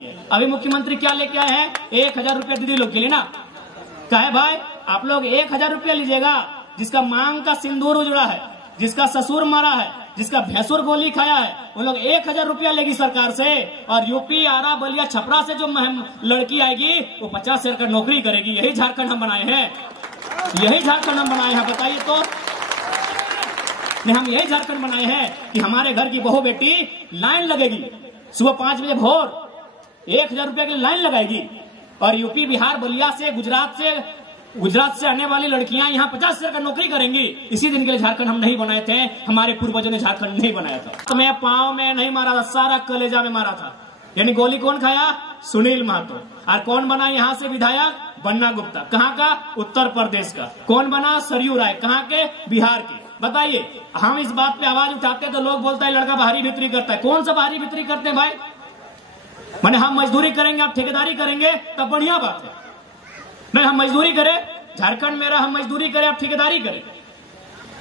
अभी मुख्यमंत्री क्या लेके आए हैं? 1000 रुपया दीदी लोग के लिए ना। कहे भाई आप लोग 1000 रुपया लीजिएगा, जिसका मांग का सिंदूर उजड़ा है, जिसका ससुर मरा है, जिसका भैंसुर गोली खाया है, वो लोग 1000 रुपया लेगी सरकार से। और यूपी, आरा, बलिया, छपरा से जो लड़की आएगी वो 50 हजार का नौकरी करेगी। यही झारखंड हम बनाए हैं, यही झारखंड हम बनाए हैं। बताइए तो नहीं, हम यही झारखंड बनाए हैं कि हमारे घर की बहू बेटी लाइन लगेगी सुबह 5 बजे भोर, 1000 रुपया की लाइन लगाएगी। और यूपी, बिहार, बलिया से, गुजरात से आने वाली लड़कियां यहाँ 50 हजार का नौकरी करेंगी। इसी दिन के लिए झारखंड हम नहीं बनाए थे, हमारे पूर्वजों ने झारखंड नहीं बनाया था। तो मैं पांव में नहीं मारा था, सारा कलेजा में मारा था। यानी गोली कौन खाया? सुनील महतो। और कौन बना यहाँ से विधायक? बन्ना गुप्ता। कहाँ का? उत्तर प्रदेश का। कौन बना? सरयू राय। कहाँ के? बिहार के। बताइए, हम इस बात पे आवाज उठाते तो लोग बोलता है लड़का बाहरी भीतरी करता है। कौन सा बाहरी भीतरी करते हैं भाई? माने हम मजदूरी करेंगे, आप ठेकेदारी करेंगे, तब बढ़िया बात है। नहीं, हम मजदूरी करें, झारखंड मेरा, हम मजदूरी करें, आप ठेकेदारी करें।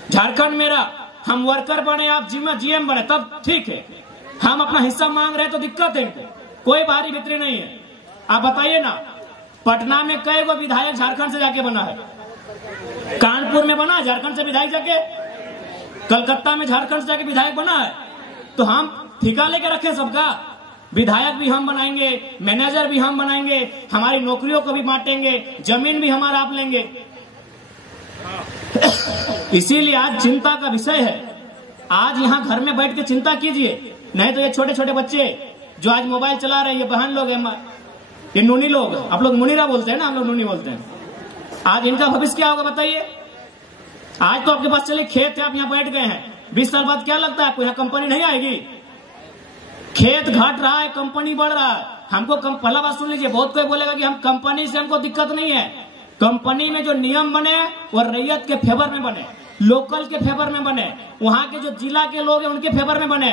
झारखंड मेरा, हम वर्कर बने, आप जीएम बने, तब ठीक है। हम अपना हिस्सा मांग रहे तो दिक्कत है इनको, कोई बाहरी भीतरी नहीं है। आप बताइए ना, पटना में कई गो विधायक झारखंड से जाके बना है? कानपुर में बना झारखंड से विधायक जाके, कलकत्ता में झारखंड से जाके विधायक बना है। तो हम ठिका लेके रखे सबका, विधायक भी हम बनाएंगे, मैनेजर भी हम बनाएंगे, हमारी नौकरियों को भी बांटेंगे, जमीन भी हमारा आप लेंगे। इसीलिए आज चिंता का विषय है। आज यहाँ घर में बैठ के चिंता कीजिए, नहीं तो ये छोटे छोटे बच्चे जो आज मोबाइल चला रहे हैं, ये बहन लोग हैं, ये नूनी लोग, आप लोग मुनीरा बोलते हैं ना, हम लोग नूनी बोलते हैं। आज इनका भविष्य क्या होगा बताइए? आज तो आपके पास चले खेत है, आप यहाँ बैठ गए हैं, 20 साल बाद क्या लगता है आपको यहाँ कंपनी नहीं आएगी? खेत घट रहा है, कंपनी बढ़ रहा है। हमको पहला बात सुन लीजिए, बहुत कोई बोलेगा कि हम कंपनी से हमको दिक्कत नहीं है। कंपनी में जो नियम बने वो रैयत के फेवर में बने, लोकल के फेवर में बने, वहां के जो जिला के लोग हैं उनके फेवर में बने।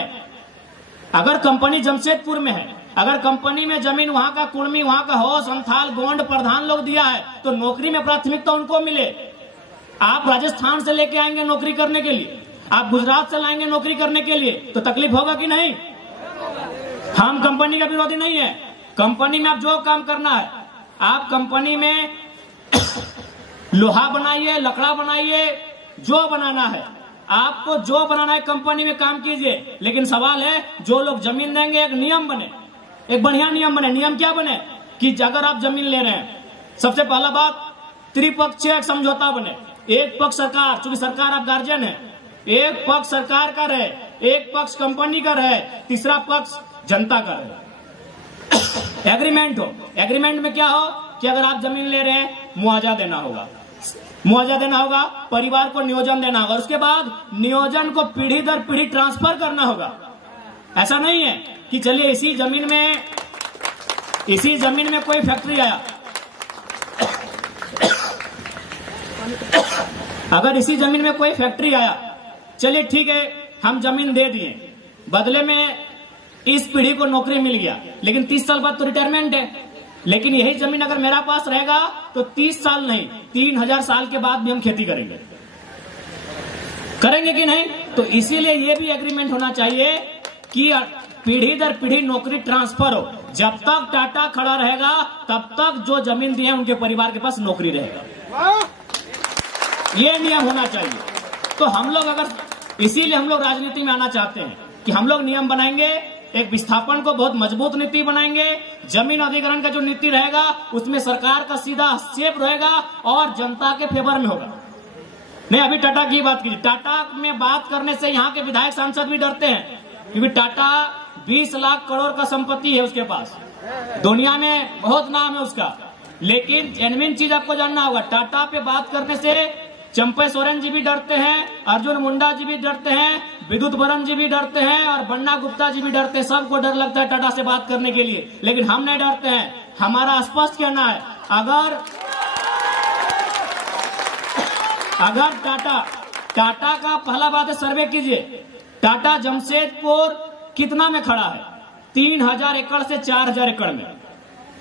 अगर कंपनी जमशेदपुर में है, अगर कंपनी में जमीन वहां का कुर्मी, वहां का हो, संथाल, गोंड, प्रधान लोग दिया है, तो नौकरी में प्राथमिकता उनको मिले। आप राजस्थान से लेके आएंगे नौकरी करने के लिए, आप गुजरात से लाएंगे नौकरी करने के लिए, तो तकलीफ होगा कि नहीं? हम कंपनी का विरोधी नहीं है। कंपनी में आप जो काम करना है, आप कंपनी में लोहा बनाइए, लकड़ा बनाइए, जो बनाना है आपको, जो बनाना है कंपनी में काम कीजिए। लेकिन सवाल है, जो लोग जमीन देंगे, एक नियम बने, एक बढ़िया नियम बने। नियम क्या बने कि अगर आप जमीन ले रहे हैं, सबसे पहला बात, त्रिपक्षीय समझौता बने। एक पक्ष सरकार, चूंकि सरकार आप गार्जियन है, एक पक्ष सरकार का रहे, एक पक्ष कंपनी का रहे, तीसरा पक्ष जनता का रहे। एग्रीमेंट हो, एग्रीमेंट में क्या हो कि अगर आप जमीन ले रहे हैं, मुआवजा देना होगा, मुआवजा देना होगा, परिवार को नियोजन देना होगा, उसके बाद नियोजन को पीढ़ी दर पीढ़ी ट्रांसफर करना होगा। ऐसा नहीं है कि चलिए इसी जमीन में कोई फैक्ट्री आया, अगर इसी जमीन में कोई फैक्ट्री आया, चलिए ठीक है, हम जमीन दे दिए, बदले में इस पीढ़ी को नौकरी मिल गया, लेकिन 30 साल बाद तो रिटायरमेंट है। लेकिन यही जमीन अगर मेरा पास रहेगा तो 30 साल नहीं, 3000 साल के बाद भी हम खेती करेंगे कि नहीं? तो इसीलिए ये भी एग्रीमेंट होना चाहिए कि पीढ़ी दर पीढ़ी नौकरी ट्रांसफर हो। जब तक टाटा खड़ा रहेगा, तब तक जो जमीन दी है उनके परिवार के पास नौकरी रहेगा। ये नियम होना चाहिए। तो हम लोग अगर, इसीलिए हम लोग राजनीति में आना चाहते हैं कि हम लोग नियम बनाएंगे, एक विस्थापन को बहुत मजबूत नीति बनाएंगे, जमीन अधिग्रहण का जो नीति रहेगा उसमें सरकार का सीधा हस्तक्षेप रहेगा और जनता के फेवर में होगा। नहीं, अभी टाटा की बात कीजिए, टाटा में बात करने से यहाँ के विधायक सांसद भी डरते हैं, क्योंकि टाटा 20 लाख करोड़ का संपत्ति है उसके पास, दुनिया में बहुत नाम है उसका। लेकिन जेन्युइन चीज आपको जानना होगा, टाटा पे बात करने से चंपे सोरेन जी भी डरते हैं, अर्जुन मुंडा जी भी डरते हैं, विद्युत बरन जी भी डरते हैं, और बन्ना गुप्ता जी भी डरते हैं। सबको डर लगता है टाटा से बात करने के लिए, लेकिन हम नहीं डरते हैं। हमारा स्पष्ट कहना है, अगर टाटा का पहला बात है, सर्वे कीजिए, टाटा जमशेदपुर कितना में खड़ा है? 3000 एकड़ से 4000 एकड़ में,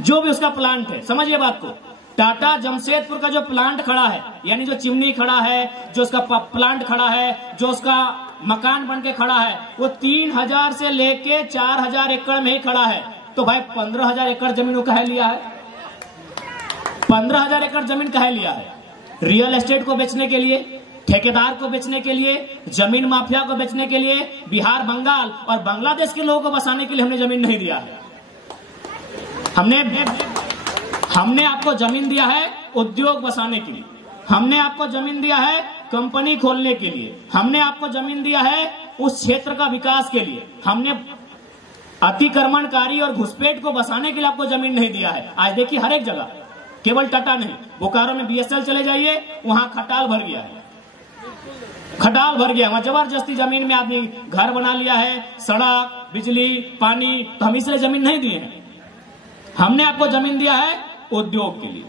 जो भी उसका प्लांट है। समझिए बात को, टाटा जमशेदपुर का जो प्लांट खड़ा है, यानी जो चिमनी खड़ा है, जो उसका प्लांट खड़ा है, जो उसका मकान बन के खड़ा है, वो 3000 से लेके 4000 एकड़ में ही खड़ा है। तो भाई 15,000 एकड़ जमीन वो कहे लिया है? 15,000 एकड़ जमीन कहे लिया है? रियल एस्टेट को बेचने के लिए, ठेकेदार को बेचने के लिए, जमीन माफिया को बेचने के लिए, बिहार, बंगाल और बांग्लादेश के लोगों को बसाने के लिए हमने जमीन नहीं दिया है। हमने आपको जमीन दिया है उद्योग बसाने के लिए, हमने आपको जमीन दिया है कंपनी खोलने के लिए, हमने आपको जमीन दिया है उस क्षेत्र का विकास के लिए। हमने अतिक्रमणकारी और घुसपैठ को बसाने के लिए आपको जमीन नहीं दिया है। आज देखिए हर एक जगह, केवल टाटा नहीं, बोकारो में BSL चले जाइए, वहां खटाल भर गया है, खटाल भर गया। वहां जबरदस्ती जमीन में आदमी घर बना लिया है, सड़क, बिजली, पानी। तो हम इसलिए जमीन नहीं दिए हैं। हमने आपको जमीन दिया है उद्योग के लिए।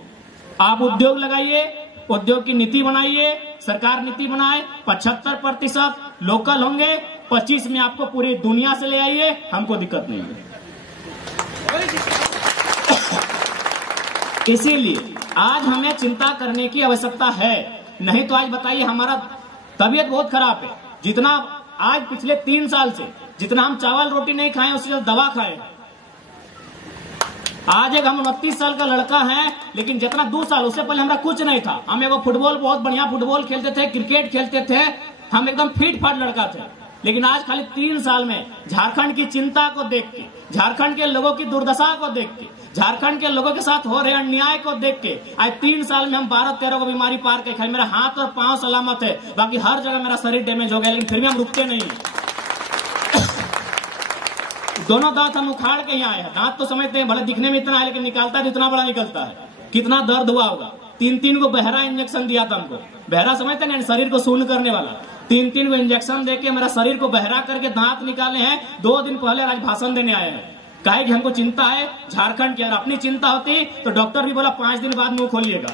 आप उद्योग लगाइए, उद्योग की नीति बनाइए, सरकार नीति बनाए। 75% लोकल होंगे, 25 में आपको पूरी दुनिया से ले आइए, हमको दिक्कत नहीं है। इसीलिए आज हमें चिंता करने की आवश्यकता है। नहीं तो आज बताइए, हमारा तबीयत बहुत खराब है। जितना आज पिछले 3 साल से जितना हम चावल रोटी नहीं खाए, उससे ज्यादा दवा खाए। आज एक हम 29 साल का लड़का है, लेकिन जितना 2 साल उससे पहले हमारा कुछ नहीं था। हम एगो फुटबॉल, बहुत बढ़िया फुटबॉल खेलते थे, क्रिकेट खेलते थे, हम एकदम फिट फाट लड़का थे। लेकिन आज खाली 3 साल में झारखंड की चिंता को देख के, झारखंड के लोगों की दुर्दशा को देख के, झारखंड के लोगों के साथ हो रहे अन्याय को देख के, आज 3 साल में हम 12-13 को बीमारी पार के खाए। मेरा हाथ और पांव सलामत है, बाकी हर जगह मेरा शरीर डैमेज हो गया, लेकिन फिर भी हम रुकते नहीं। दोनों दांत हम उखाड़ के यहाँ आए हैं। दांत तो समझते हैं, भले दिखने में इतना है, लेकिन निकालता है तो इतना बड़ा निकलता है। कितना दर्द हुआ होगा। 3-3 को बहरा इंजेक्शन दिया था हमको। बहरा समझते हैं, शरीर को शून्य करने वाला। 3-3 को इंजेक्शन देके मेरा शरीर को बहरा करके दांत निकाले हैं। 2 दिन पहले आज भाषण देने आए हैं। कहे कि हमको चिंता है झारखंड की। अगर अपनी चिंता होती तो डॉक्टर भी बोला 5 दिन बाद मुंह खोलिएगा।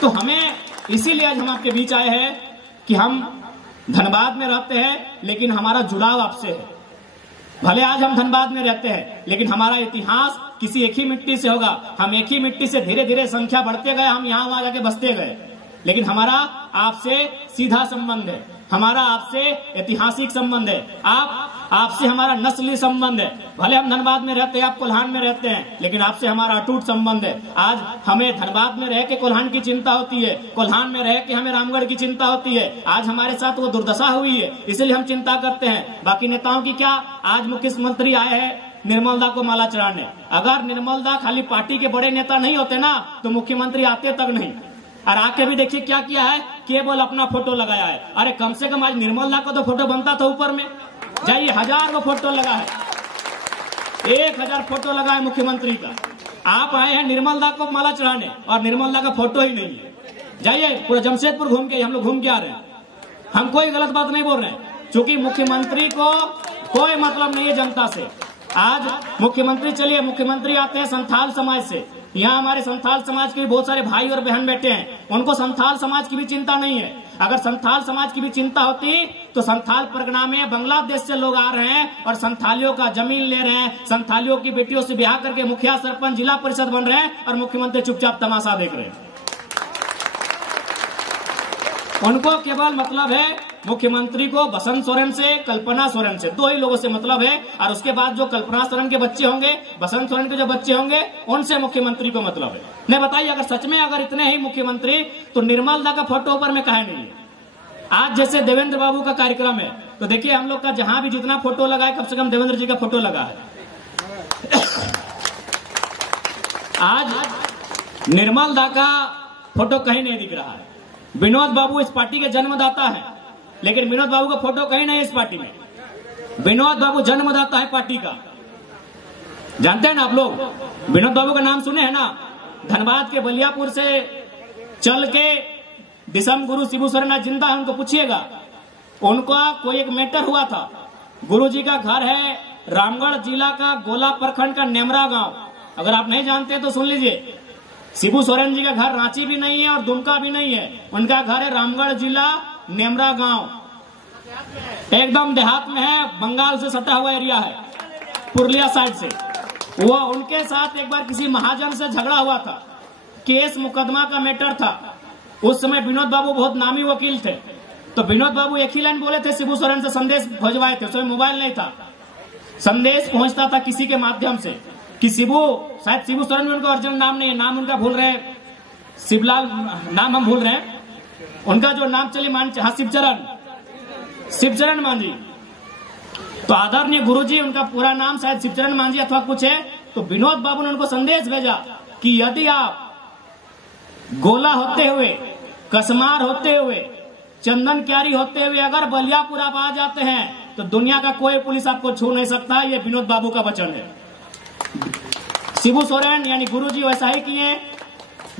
तो हमें इसीलिए आज हम आपके बीच आए हैं कि हम धनबाद में रहते हैं, लेकिन हमारा जुड़ाव आपसे है। भले आज हम धनबाद में रहते हैं, लेकिन हमारा इतिहास किसी एक ही मिट्टी से होगा। हम एक ही मिट्टी से धीरे धीरे संख्या बढ़ते गए, हम यहाँ वहां जाके बसते गए, लेकिन हमारा आपसे सीधा संबंध है, हमारा आपसे ऐतिहासिक संबंध है, आपसे हमारा नस्ली संबंध है। भले हम धनबाद में रहते हैं, आप कोल्हान में रहते हैं, लेकिन आपसे हमारा अटूट संबंध है। आज हमें धनबाद में रह के कोल्हान की चिंता होती है, कोल्हान में रह के हमें रामगढ़ की चिंता होती है। आज हमारे साथ वो दुर्दशा हुई है, इसलिए हम चिंता करते हैं। बाकी नेताओं की क्या, आज मुख्यमंत्री आए हैं निर्मल दा को माला चढ़ाने। अगर निर्मल दा खाली पार्टी के बड़े नेता नहीं होते ना, तो मुख्यमंत्री आते तक नहीं। और आके भी देखिए क्या किया है, केवल अपना फोटो लगाया है। अरे कम से कम आज निर्मल दा का तो फोटो बनता था ऊपर में। जाइए, 1000 को फोटो लगा है, 1000 फोटो लगा है मुख्यमंत्री का। आप आए हैं निर्मल दा को माला चढ़ाने और निर्मल दा का फोटो ही नहीं है। जाइए, पूरा जमशेदपुर घूम के, हम लोग घूम के आ रहे हैं। हम कोई गलत बात नहीं बोल रहे हैं, क्योंकि मुख्यमंत्री को कोई मतलब नहीं है जनता से। आज मुख्यमंत्री, चलिए मुख्यमंत्री आते हैं संथाल समाज से। यहाँ हमारे संथाल समाज के भी बहुत सारे भाई और बहन बैठे हैं, उनको संथाल समाज की भी चिंता नहीं है। अगर संथाल समाज की भी चिंता होती तो संथाल परगना में बांग्लादेश से लोग आ रहे हैं और संथालियों का जमीन ले रहे हैं, संथालियों की बेटियों से ब्याह करके मुखिया, सरपंच, जिला परिषद बन रहे हैं, और मुख्यमंत्री चुपचाप तमाशा देख रहे हैं। उनको केवल मतलब है मुख्यमंत्री को बसंत सोरेन से, कल्पना सोरेन से, 2 ही लोगों से मतलब है। और उसके बाद जो कल्पना सोरेन के बच्चे होंगे, बसंत सोरेन के जो बच्चे होंगे, उनसे मुख्यमंत्री को मतलब है। नहीं बताइए, अगर सच में अगर इतने ही मुख्यमंत्री, तो निर्मल दा का फोटो ऊपर में काहे नहीं है? आज जैसे देवेंद्र बाबू का कार्यक्रम है, तो देखिए हम लोग का जहां भी जितना फोटो लगा है, कम से कम देवेंद्र जी का फोटो लगा है। आज निर्मल दा का फोटो कहीं नहीं दिख रहा है। विनोद बाबू इस पार्टी के जन्मदाता है, लेकिन विनोद बाबू का फोटो कहीं नहीं है इस पार्टी में। विनोद बाबू जन्मदाता है पार्टी का, जानते हैं ना आप लोग? विनोद बाबू का नाम सुने हैं ना? धनबाद के बलियापुर से चल के दिसम गुरु शिबू सोरेन जिंदा है, उनको पूछिएगा। उनका कोई एक मैटर हुआ था। गुरुजी का घर है रामगढ़ जिला का गोला प्रखंड का नेमरा गांव। अगर आप नहीं जानते तो सुन लीजिए। शिबू सोरेन जी का घर रांची भी नहीं है और दुमका भी नहीं है, उनका घर है रामगढ़ जिला नेमरा गांव, एकदम देहात में है, बंगाल से सटा हुआ एरिया है, पुरलिया साइड से। वो उनके साथ एक बार किसी महाजन से झगड़ा हुआ था, केस मुकदमा का मैटर था। उस समय विनोद बाबू बहुत नामी वकील थे, तो विनोद बाबू एक ही लाइन बोले थे, शिबू सोरेन से संदेश भेजवाए थे। उस समय मोबाइल नहीं था। संदेश पहुंचता था किसी के माध्यम से कि शिबू, शायद शिबू सोरेन में उनका ओरिजिनल नाम नहीं है, नाम उनका भूल रहे, शिवलाल नाम हम भूल रहे हैं, उनका जो नाम चले मान, हाँ शिवचरण मांझी। तो आदरणीय गुरुजी, उनका पूरा नाम शायद शिवचरण मांझी अथवा कुछ है। तो विनोद बाबू ने उनको संदेश भेजा कि यदि आप गोला होते हुए, कसमार होते हुए, चंदन क्यारी होते हुए अगर बलियापुर आप आ जाते हैं तो दुनिया का कोई पुलिस आपको छू नहीं सकता। ये विनोद बाबू का वचन है। शिबू सोरेन यानी गुरुजी वैसा ही किए,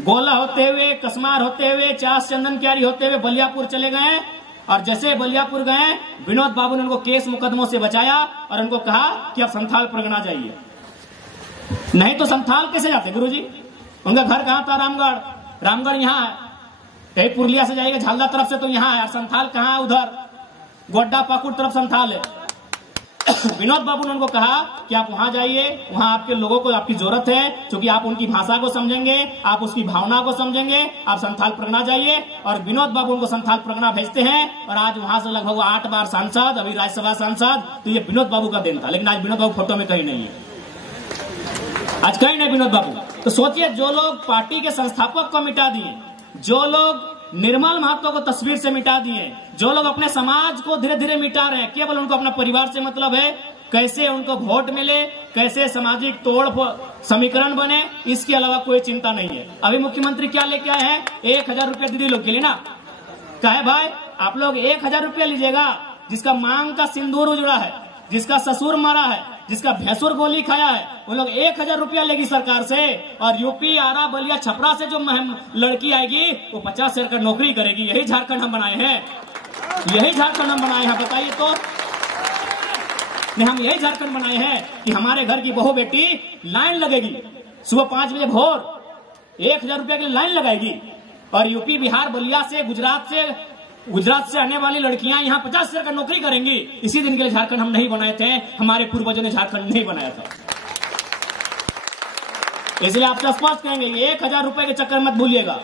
गोला होते हुए, कसमार होते हुए, चास चंदन क्यारी होते हुए बलियापुर चले गए। और जैसे बलियापुर गए, विनोद बाबू ने उनको केस मुकदमों से बचाया और उनको कहा कि आप संथाल परगना जाइए। नहीं तो संथाल कैसे जाते गुरुजी? उनका घर कहाँ था? रामगढ़ यहाँ है, यही पुरलिया से जाएगा झालदा तरफ से तो यहाँ है। संथाल कहाँ है? उधर गोड्डा पाकुड़ तरफ संथाल है। विनोद बाबू ने उनको कहा कि आप वहां जाइए, वहां आपके लोगों को आपकी जरूरत है, क्योंकि आप उनकी भाषा को समझेंगे, आप उसकी भावना को समझेंगे, आप संथाल परगना जाइए। और विनोद बाबू उनको संथाल परगना भेजते हैं और आज वहां से लगभग 8 बार सांसद, अभी राज्यसभा सांसद। तो ये विनोद बाबू का देन था, लेकिन आज विनोद बाबू फोटो में कहीं नहीं है, आज कहीं नहीं विनोद बाबू। तो सोचिए, जो लोग पार्टी के संस्थापक को मिटा दिए, जो लोग निर्मल महतो को तस्वीर से मिटा दिए, जो लोग अपने समाज को धीरे धीरे मिटा रहे हैं, केवल उनको अपना परिवार से मतलब है, कैसे उनको वोट मिले, कैसे सामाजिक तोड़ समीकरण बने, इसके अलावा कोई चिंता नहीं है। अभी मुख्यमंत्री क्या लेके आए हैं? 1000 रुपया दीदी लोग के लिए ना, कहे भाई आप लोग 1000 रुपया लीजिएगा, जिसका मांग का सिंदूर उजड़ा है, जिसका ससुर मरा है, जिसका भैंसुर गोली खाया है, वो लोग 1000 रुपया लेगी सरकार से। और यूपी, आरा, बलिया, छपरा से जो लड़की आएगी वो 50 हजार का नौकरी करेगी। यही झारखंड हम बनाए हैं, यही झारखंड हम बनाए हैं। बताइए तो, हम यही झारखंड बनाए हैं कि हमारे घर की बहू बेटी लाइन लगेगी सुबह 5 बजे भोर, 1000 रुपया के लिए लाइन लगाएगी। और यूपी, बिहार, बलिया से, गुजरात से आने वाली लड़कियां यहाँ 50 हजार का नौकरी करेंगी। इसी दिन के लिए झारखंड हम नहीं बनाए थे, हमारे पूर्वजों ने झारखंड नहीं बनाया था। इसलिए आपसे स्पष्ट कहेंगे, 1000 रुपए के चक्कर मत भूलिएगा।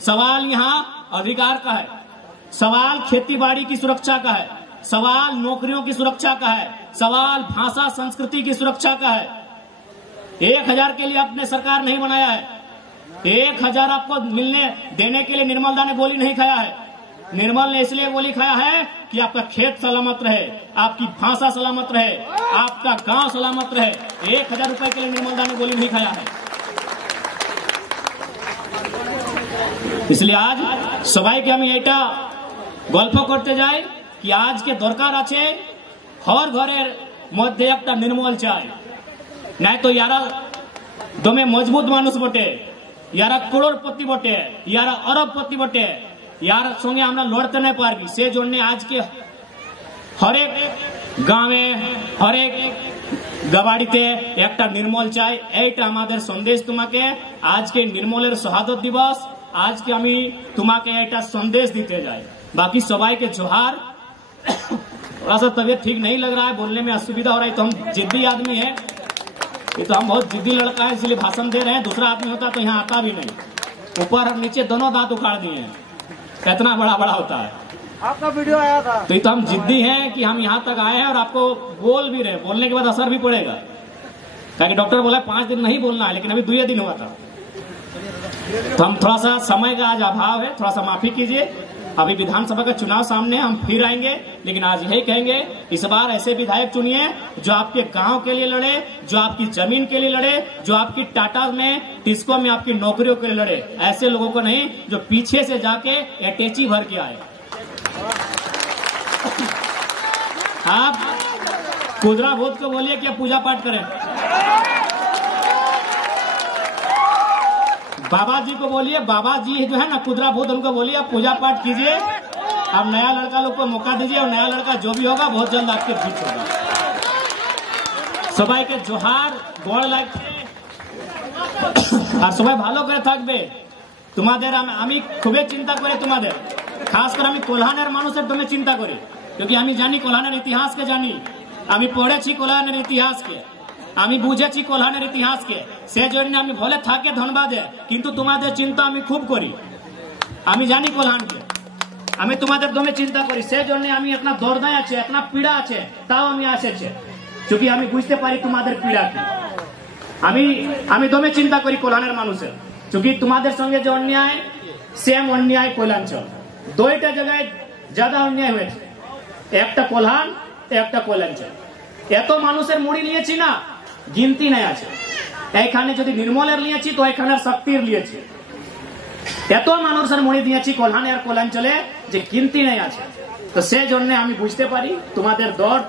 सवाल यहाँ अधिकार का है, सवाल खेतीबाड़ी की सुरक्षा का है, सवाल नौकरियों की सुरक्षा का है, सवाल भाषा संस्कृति की सुरक्षा का है। 1000 के लिए आपने सरकार नहीं बनाया है। 1000 आपको देने के लिए निर्मल दा ने गोली नहीं खाया है। निर्मल ने इसलिए गोली खाया है कि आपका खेत सलामत रहे, आपकी भाषा सलामत रहे, आपका गांव सलामत रहे। 1000 रुपए के लिए निर्मल दा ने गोली नहीं खाया है। इसलिए आज सबाई के আমি এটা গল্প করতে যাই कि आज के দরকার আছে हर ঘরের মধ্যে একটা নির্মল চাই। নাই তো यारा দমে মজবুত মানুষ বটে, यारा करोड़पति बटे, यारा अरबपति बटे, यार संगे আমরা লড়তে না পারবি। সে জন্য আজকে হরেক গ্রামে, হরেক গাবাড়িতে একটা নির্মল চাই। এইটা আমাদের সন্দেশ তোমাকে। আজকে নির্মলের শহাদত দিবস, আজকে আমি তোমাকে এটা সন্দেশ দিতে যাই। बाकी सबाई के जोहार। थोड़ा सा तबीयत ठीक नहीं लग रहा है, बोलने में असुविधा हो रहा है, तो हम जिद्दी आदमी है, ये तो हम बहुत जिद्दी लड़का है, इसलिए भाषण दे रहे हैं। दूसरा आदमी होता तो यहाँ आता भी नहीं, ऊपर और नीचे दोनों दांत उखाड़ दिए हैं, इतना बड़ा बड़ा होता है। आपका वीडियो आया था, तो ये तो हम जिद्दी हैं कि हम यहाँ तक आए हैं और आपको बोल भी रहे, बोलने के बाद असर भी पड़ेगा। क्योंकि डॉक्टर बोला 5 दिन नहीं बोलना है, लेकिन अभी 2 दिन हुआ था। तो हम थोड़ा सा समय का आज अभाव है, थोड़ा सा माफी कीजिए। अभी विधानसभा का चुनाव सामने, हम फिर आएंगे, लेकिन आज यही कहेंगे, इस बार ऐसे विधायक चुनिए जो आपके गांव के लिए लड़े, जो आपकी जमीन के लिए लड़े, जो आपकी टाटा में, टिस्को में आपकी नौकरियों के लिए लड़े। ऐसे लोगों को नहीं जो पीछे से जाके अटैची भर के आए। आप कुदरा भूत को बोलिए कि पूजा पाठ करें, बाबा जी को बोलिए, बाबा जी जो है ना कुदरा भूत, उनको बोलिए आप पूजा पाठ कीजिए। अब नया लड़का लोग को मौका दीजिए, और नया लड़का जो भी होगा बहुत जल्द आपके बीच होगा। सबाई के जोहार गोड़ লাগছে আর সবাই ভালো করে থাকবে। তোমাদের আমি খুবই চিন্তা করি, তোমাদের খাস করে আমি কোলহানের মানুষের জন্য চিন্তা করি, क्योंकि আমি জানি কোলহানের ইতিহাসকে জানি, আমি পড়েছি কোলহানের ইতিহাসকে, আমি বুঝেছি কোলহানের ইতিহাসকে। সেজন্য আমি ভলে থাকে ধন্যবাদে, কিন্তু তোমাদের চিন্তা আমি খুব করি। আমি জানি কোলহানকে, আমি তোমাদের দমে চিন্তা করি, সেজন্য আমি একটা দর্দায় আছে, একটা পীড়া আছে, তাও আমি এসেছি। চুকি আমি বুঝতে পারি তোমাদের পীড়া কি। আমি দমে চিন্তা করি কল্যাণের মানুষের, চুকি তোমাদের সঙ্গে যে অন্যায় সেম অন্যায় কল্যাণচল, দুইটা জায়গায় ज्यादा অন্যায় হয়েছে, একটা কল্যাণ একটা কল্যাণচল। এত মানুষের মুড়ি নিয়েছি না, গিনতি নাই আছে। এইখানে যদি নির্মলের নিয়েছি তো এখানে শক্তির নিয়েছি। এত মানুষের মুড়ি দিয়েছি কল্যাণে আর কল্যাণচলে যে গিনতি নাই আছে। তো সেই জন্য আমি বুঝতে পারি তোমাদের দর।